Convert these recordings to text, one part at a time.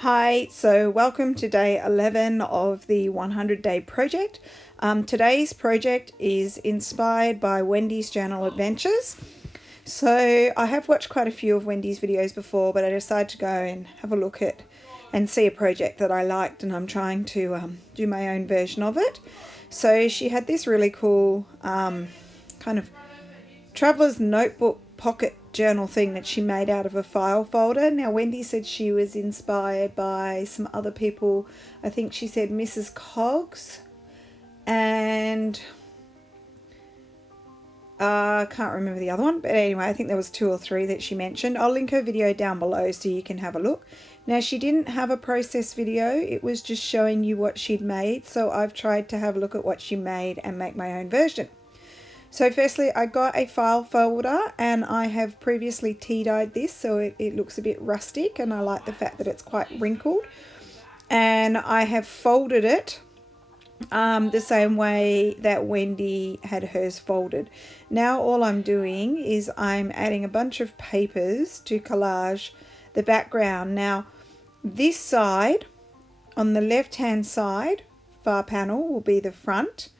Hi, so welcome to day 11 of the 100-day project. Today's project is inspired by Wendy's Journal Adventures. So I have watched quite a few of Wendy's videos before, but I decided to go and have a look at and see a project that I liked, and I'm trying to do my own version of it. So she had this really cool kind of traveler's notebook pocket journal thing that she made out of a file folder. Now, Wendy said she was inspired by some other people. I think she said Mrs. Coggs and I can't remember the other one, but anyway, I think there was two or three that she mentioned. I'll link her video down below so you can have a look. Now, she didn't have a process video. It was just showing you what she'd made. So I've tried to have a look at what she made and make my own version. So firstly, I got a file folder, and I have previously tea-dyed this, so it looks a bit rustic, and I like the fact that it's quite wrinkled. And I have folded it the same way that Wendy had hers folded. Now all I'm doing is I'm adding a bunch of papers to collage the background. Now this side, on the left-hand side, far panel will be the front.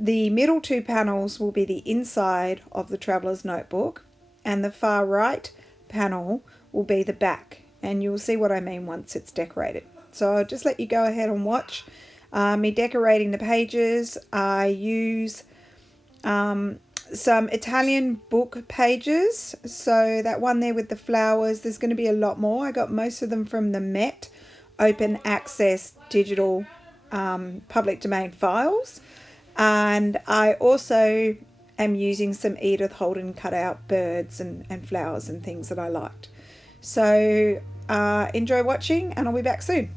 The middle two panels will be the inside of the traveler's notebook, and the far right panel will be the back, and you'll see what I mean once it's decorated. So I'll just let you go ahead and watch me decorating the pages. I use some Italian book pages, so that one there with the flowers, there's going to be a lot more. I got most of them from the Met open access digital public domain files. And I also am using some Edith Holden cutout birds and flowers and things that I liked. So enjoy watching, and I'll be back soon.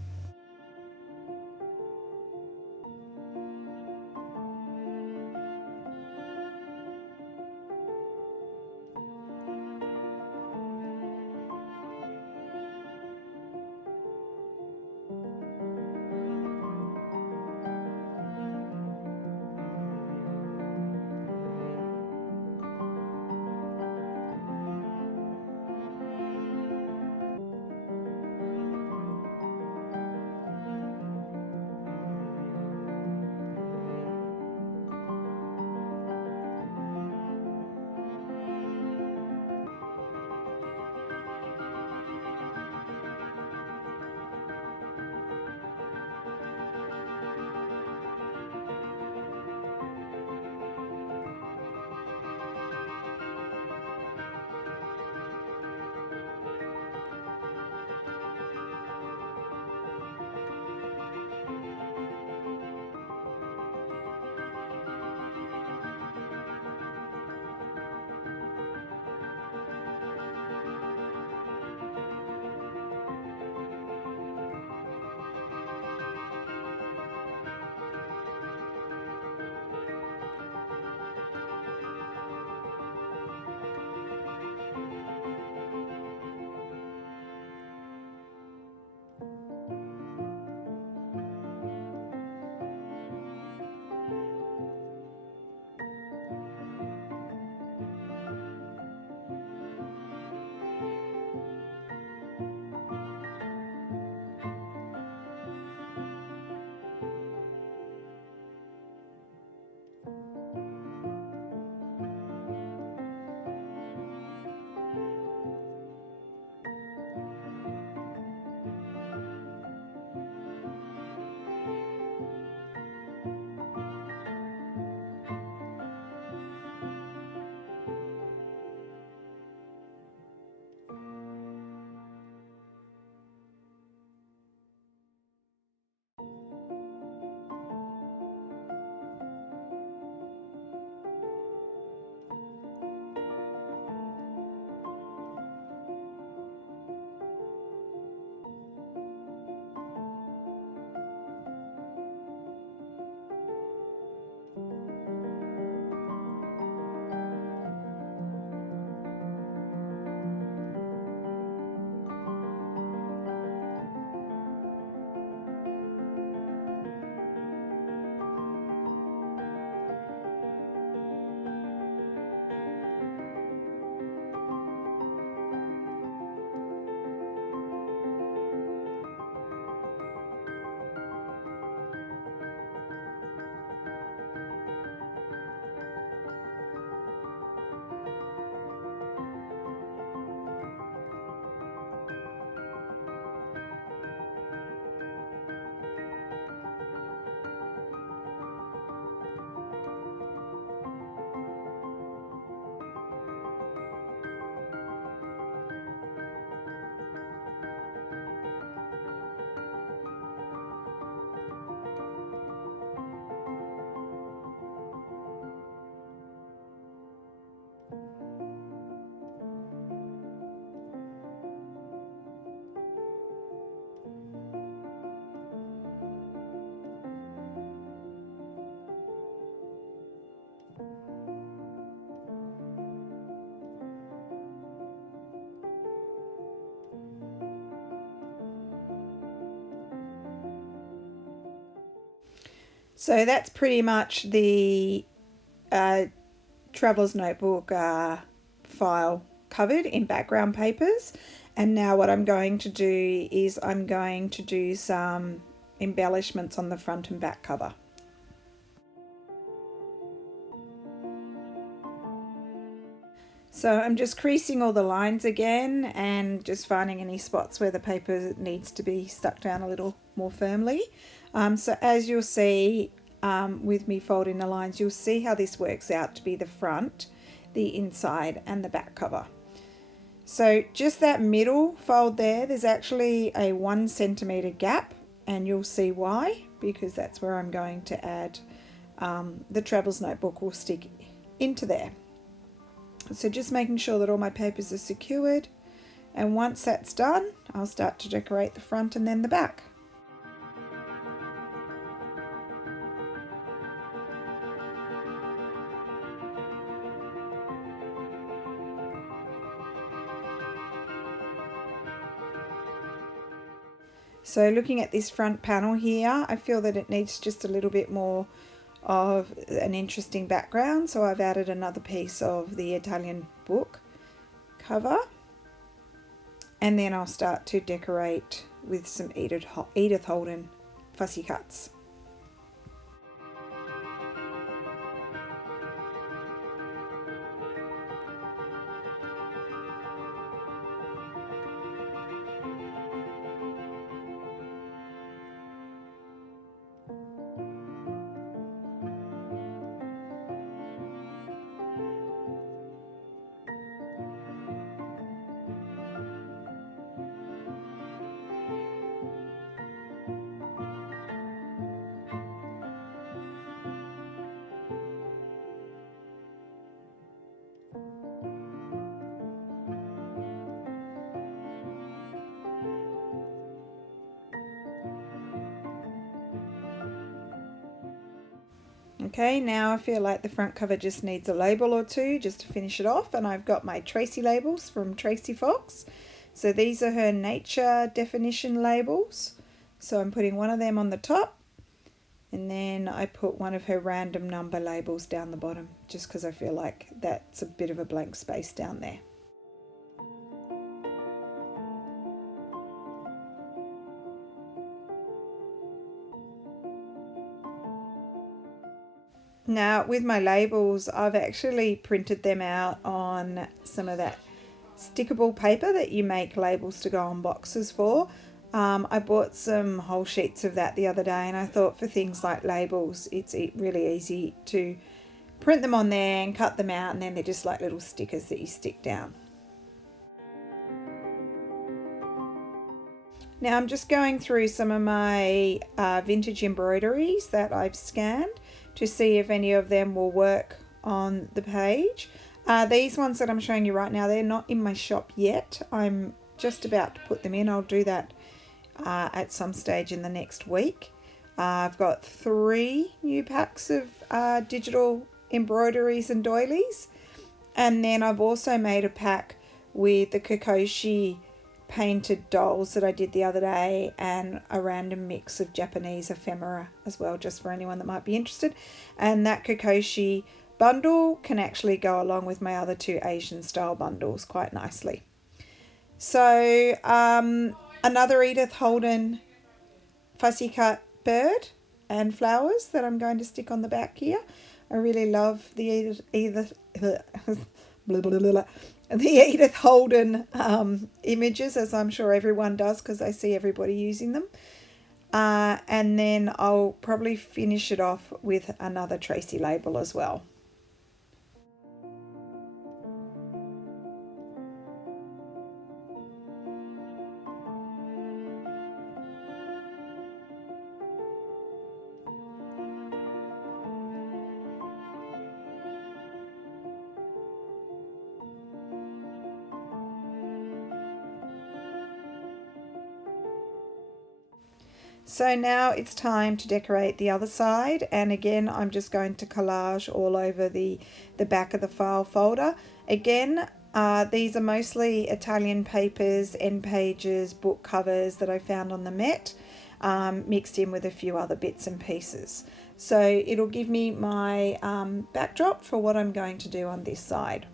So that's pretty much the Traveler's Notebook file covered in background papers. And now what I'm going to do is I'm going to do some embellishments on the front and back cover. So I'm just creasing all the lines again and just finding any spots where the paper needs to be stuck down a little more firmly. So as you'll see with me folding the lines, you'll see how this works out to be the front, the inside and the back cover. So just that middle fold there's actually a 1 centimeter gap, and you'll see why, because that's where I'm going to add the Traveler's Notebook will stick into there. So just making sure that all my papers are secured, and once that's done, I'll start to decorate the front and then the back. So looking at this front panel here, I feel that it needs just a little bit more of an interesting background, so I've added another piece of the Italian book cover, and then I'll start to decorate with some Edith Holden fussy cuts. Okay, now I feel like the front cover just needs a label or two just to finish it off, and I've got my Tracy labels from Tracy Fox. So these are her nature definition labels. So I'm putting one of them on the top, and then I put one of her random number labels down the bottom, just because I feel like that's a bit of a blank space down there. Now with my labels, I've actually printed them out on some of that stickable paper that you make labels to go on boxes for. I bought some whole sheets of that the other day, and I thought for things like labels, it's really easy to print them on there and cut them out, and then they're just like little stickers that you stick down. Now I'm just going through some of my vintage embroideries that I've scanned to see if any of them will work on the page. These ones that I'm showing you right now, they're not in my shop yet. I'm just about to put them in. I'll do that at some stage in the next week. I've got 3 new packs of digital embroideries and doilies, and then I've also made a pack with the Kokoshi painted dolls that I did the other day, and a random mix of Japanese ephemera as well, just for anyone that might be interested. And that Kokoshi bundle can actually go along with my other 2 Asian style bundles quite nicely. So another Edith Holden fussy cut bird and flowers that I'm going to stick on the back here. I really love the Edith Holden images, as I'm sure everyone does, because I see everybody using them. And then I'll probably finish it off with another Tracy label as well. So now it's time to decorate the other side, and again I'm just going to collage all over the back of the file folder. Again, These are mostly Italian papers, end pages, book covers that I found on the Met, mixed in with a few other bits and pieces. So it'll give me my backdrop for what I'm going to do on this side.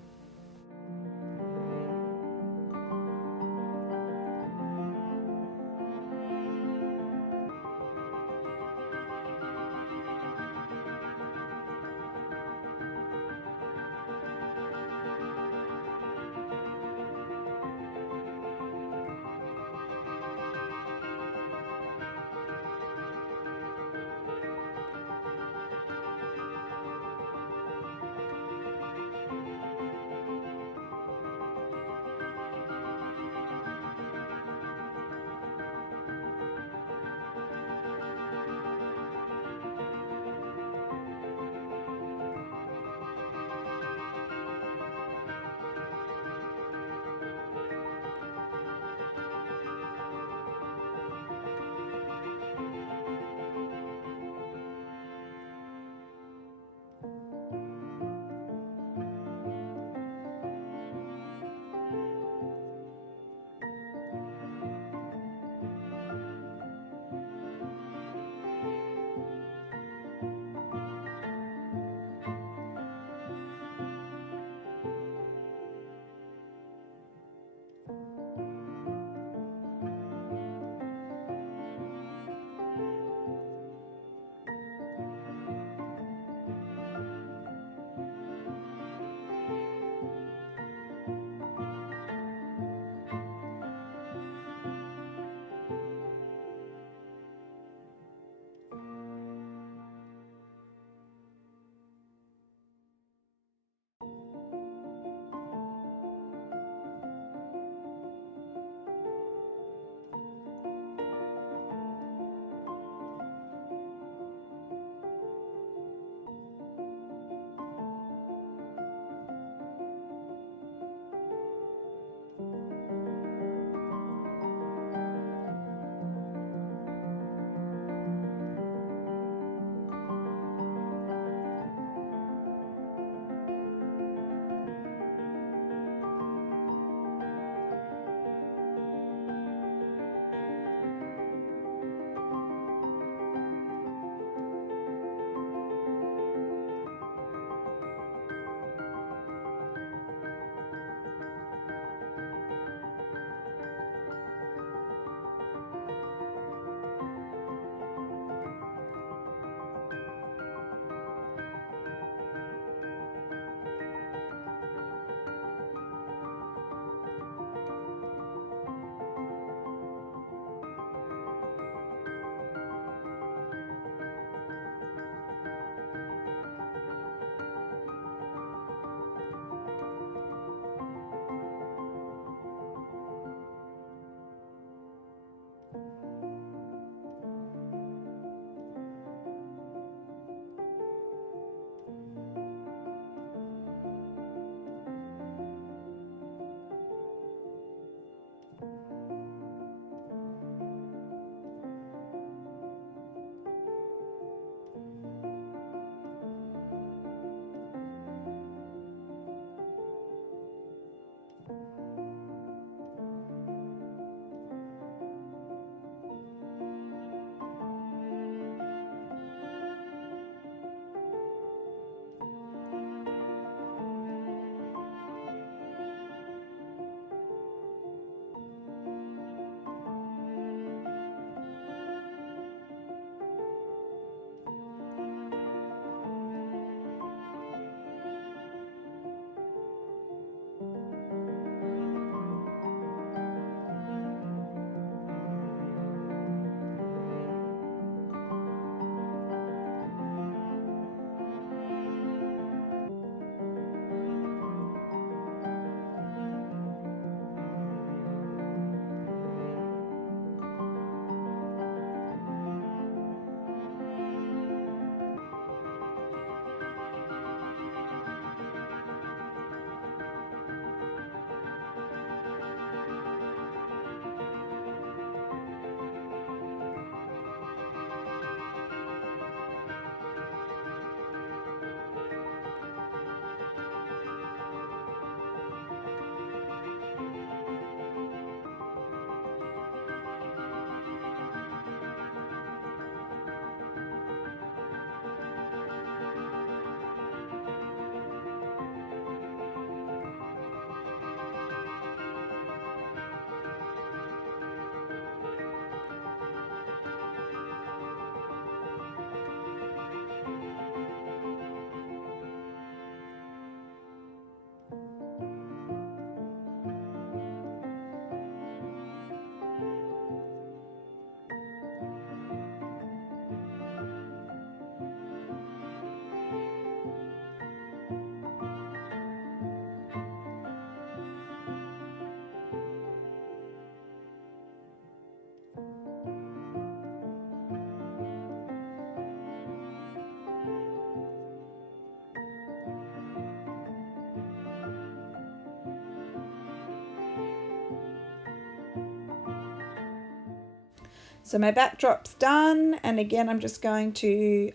So my backdrop's done, and again I'm just going to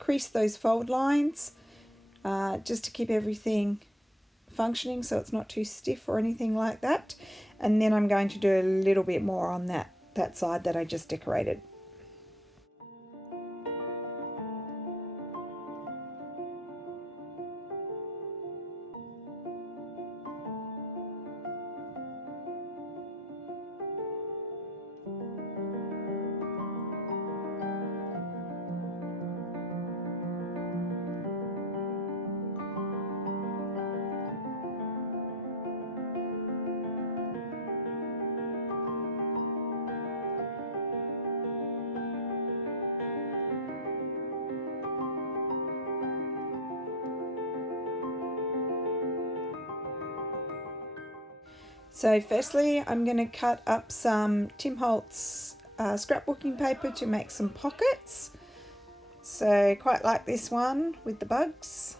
crease those fold lines just to keep everything functioning so it's not too stiff or anything like that. And then I'm going to do a little bit more on that side that I just decorated. So firstly, I'm going to cut up some Tim Holtz scrapbooking paper to make some pockets. So quite like this one with the bugs.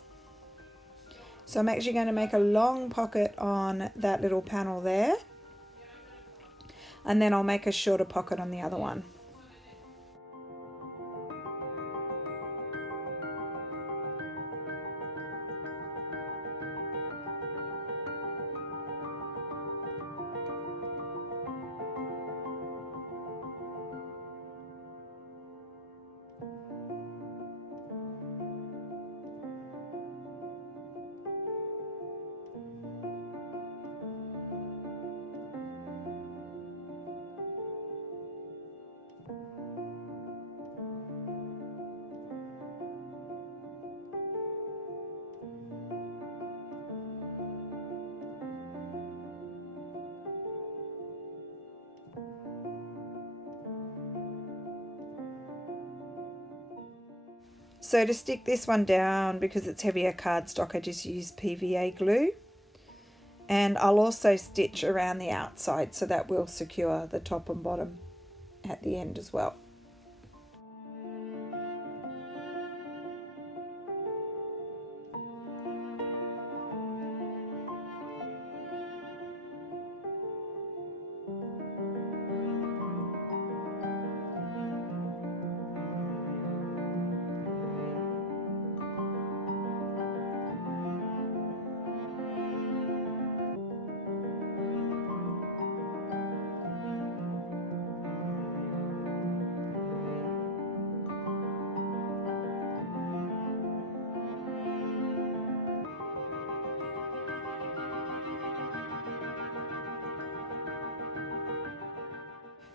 So I'm actually going to make a long pocket on that little panel there. And then I'll make a shorter pocket on the other one. So to stick this one down, because it's heavier cardstock, I just use PVA glue. And I'll also stitch around the outside, so that will secure the top and bottom at the end as well.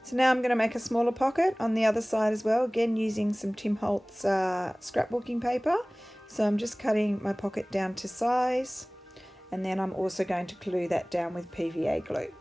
So now I'm going to make a smaller pocket on the other side as well, again using some Tim Holtz scrapbooking paper. So I'm just cutting my pocket down to size, and then I'm also going to glue that down with PVA glue.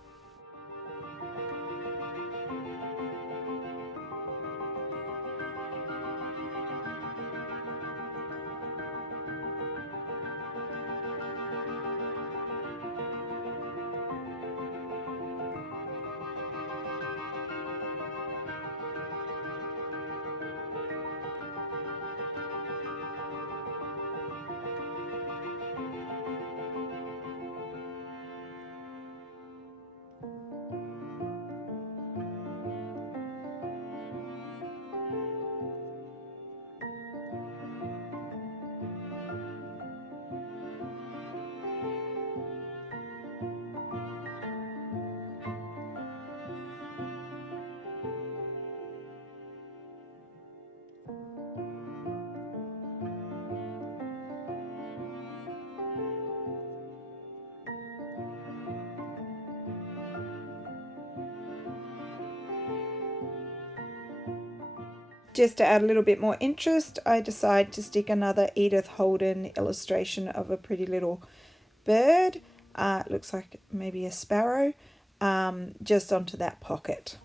Just to add a little bit more interest, I decide to stick another Edith Holden illustration of a pretty little bird. It looks like maybe a sparrow, just onto that pocket.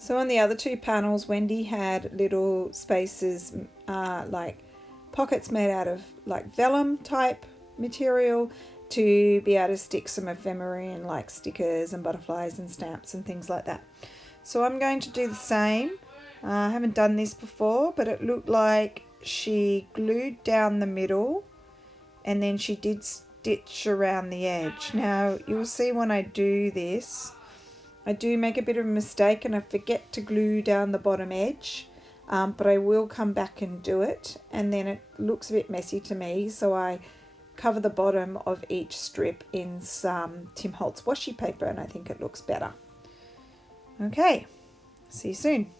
So on the other two panels, Wendy had little spaces, like pockets made out of like vellum type material to be able to stick some ephemera in, like stickers and butterflies and stamps and things like that. So I'm going to do the same. I haven't done this before, but it looked like she glued down the middle and then she did stitch around the edge. Now you'll see when I do this, I do make a bit of a mistake and I forget to glue down the bottom edge, but I will come back and do it, and then it looks a bit messy to me, so I cover the bottom of each strip in some Tim Holtz washi paper and I think it looks better. Okay, see you soon.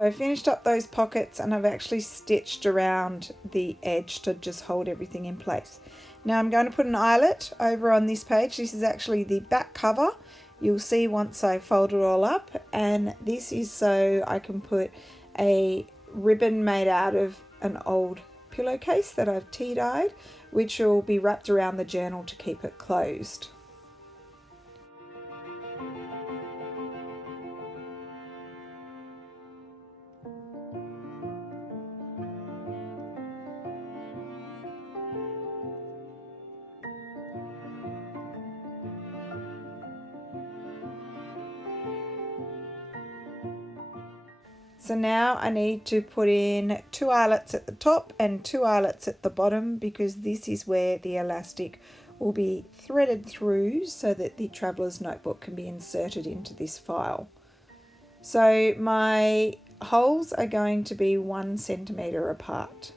I finished up those pockets and I've actually stitched around the edge to just hold everything in place. Now I'm going to put an eyelet over on this page. This is actually the back cover. You'll see once I fold it all up, and this is so I can put a ribbon made out of an old pillowcase that I've tea dyed, which will be wrapped around the journal to keep it closed. So now I need to put in 2 eyelets at the top and 2 eyelets at the bottom, because this is where the elastic will be threaded through so that the traveller's notebook can be inserted into this file. So my holes are going to be 1 centimetre apart.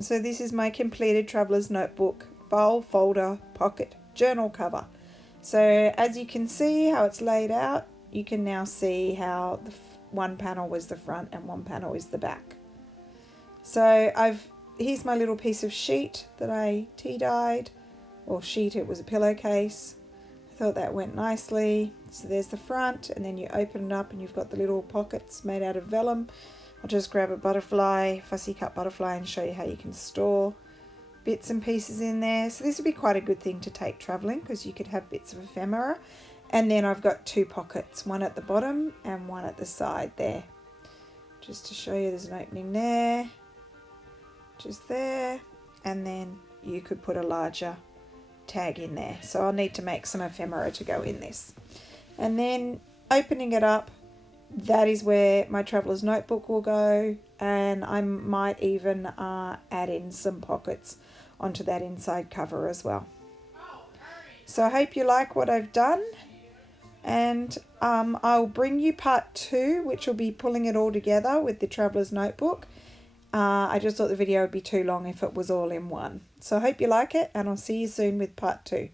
So this is my completed traveller's notebook file folder pocket journal cover. So as you can see how it's laid out, you can now see how the one panel was the front and one panel is the back. So here's my little piece of sheet that I tea dyed, or sheet, it was a pillowcase. I thought that went nicely. So there's the front, and then you open it up and you've got the little pockets made out of vellum. I'll just grab a butterfly, fussy cut butterfly, and show you how you can store bits and pieces in there. So this would be quite a good thing to take travelling, because you could have bits of ephemera. And then I've got 2 pockets, one at the bottom and one at the side there. Just to show you, there's an opening there. just there, and then you could put a larger tag in there. So I'll need to make some ephemera to go in this. And then opening it up, that is where my traveler's notebook will go, and I might even add in some pockets onto that inside cover as well. So I hope you like what I've done, and I'll bring you part 2, which will be pulling it all together with the traveler's notebook. I just thought the video would be too long if it was all in one. So I hope you like it, and I'll see you soon with part 2.